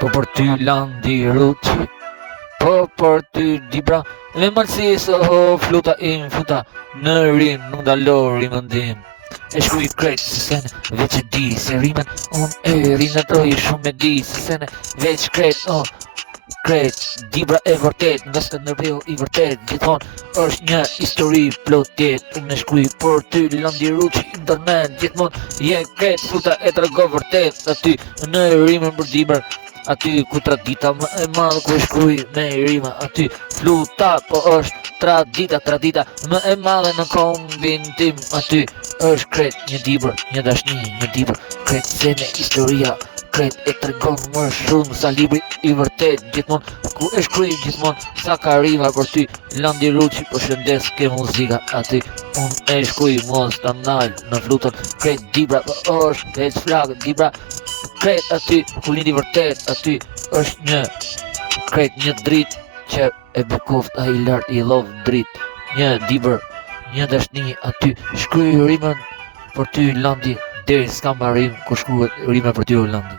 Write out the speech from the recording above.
Po për ty landi ruçi, po për ty dibra. Me malësi ho fluta im futa, në rim nuk ndalo rimën tim. E shkruj krejt se sene, veç e di se rimen, unë e rinatoj shumë e di se sene, veç krejt, krejt, dibra e vërtet, nga së nërbejo i vërtet, gjithon është një histori plotet, unë e shkruj për ty landi ruçi internet, gjithmon je krejt futa e trego vërtet, aty në rimën për dibra. Aty ku tradita më e madhe ku e shkruj me rima, aty fluta po është tradita më e madhe në kombin tim, aty është krejt një libër, një dashni, një libër, krejt sene historia, krejt e tregon më shumë sa libri i vërtet, gjithmon ku e shkruj gjithmon sa ka rima për ty, landi ruçi po shëndes ke muzika, aty unë e shkruj mos ta ndal në flutën, krejt libra po është veç flakë libra. Krejt aty ku lindi vërtet, aty është një krejt një dritë që e bekoft ai lart i lov dritë, një dibër, një dashni, aty shkruaj rimën për ty landi deri s'kam rim kur shkruhet rima për ty o landi.